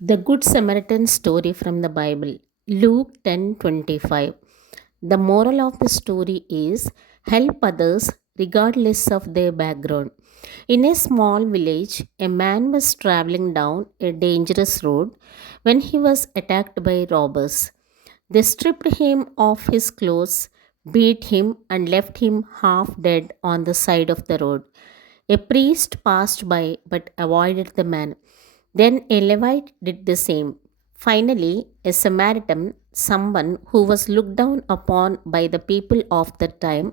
The Good Samaritan story from the Bible, Luke 10:25. The moral of the story is help others regardless of their background. In a small village, a man was traveling down a dangerous road when he was attacked by robbers. They stripped him of his clothes, beat him, and left him half dead on the side of the road. A priest passed by but avoided the man. Then a Levite did the same. Finally, a Samaritan, someone who was looked down upon by the people of the time,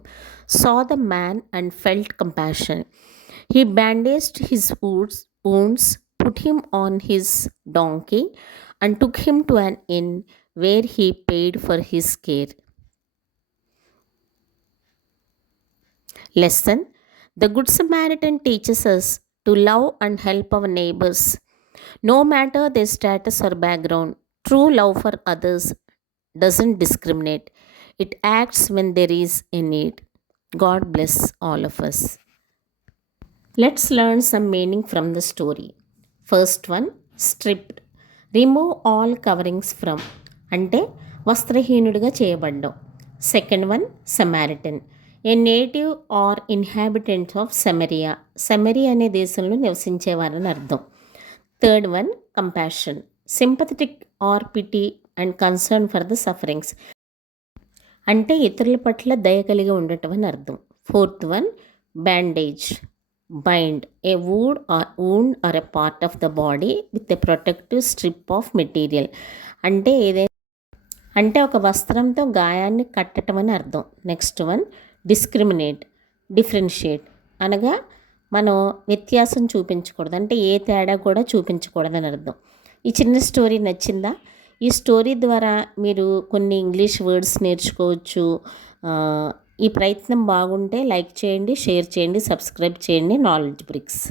saw the man and felt compassion. He bandaged his wounds, put him on his donkey, and took him to an inn where he paid for his care. Lesson: The Good Samaritan teaches us to love and help our neighbors no matter their status or background. True love for others doesn't discriminate, it acts when there is a need. God bless all of us. Let's learn some meaning from the story. First one, stripped. Remove all coverings from. అంటే వస్త్రహీనుడిగా చేయబడ్డం. Second one, Samaritan. A native or inhabitant of Samaria. Samaria అనే దేశంలో నివసించేవారని అర్థం. Third one, compassion. Sympathetic or pity and concern for the sufferings. అంటే ఇతరుల పట్ల దయ కలిగి ఉండటం అని అర్థం. Fourth one, bandage. Bind a wound or a part of the body with a protective strip of material. అంటే అంటే ఒక వస్త్రంతో గాయాన్ని కట్టడం అని అర్థం. నెక్స్ట్ వన్, డిస్క్రిమినేట్, డిఫరెన్షియేట్ అనగా మనం వ్యత్యాసం చూపించకూడదు, అంటే ఏ తేడా కూడా చూపించకూడదని అర్థం. ఈ చిన్న స్టోరీ నచ్చిందా? ఈ స్టోరీ ద్వారా మీరు కొన్ని ఇంగ్లీష్ వర్డ్స్ నేర్చుకోవచ్చు. ఈ ప్రయత్నం బాగుంటే లైక్ చేయండి, షేర్ చేయండి, సబ్స్క్రైబ్ చేయండి. Knowledge bricks.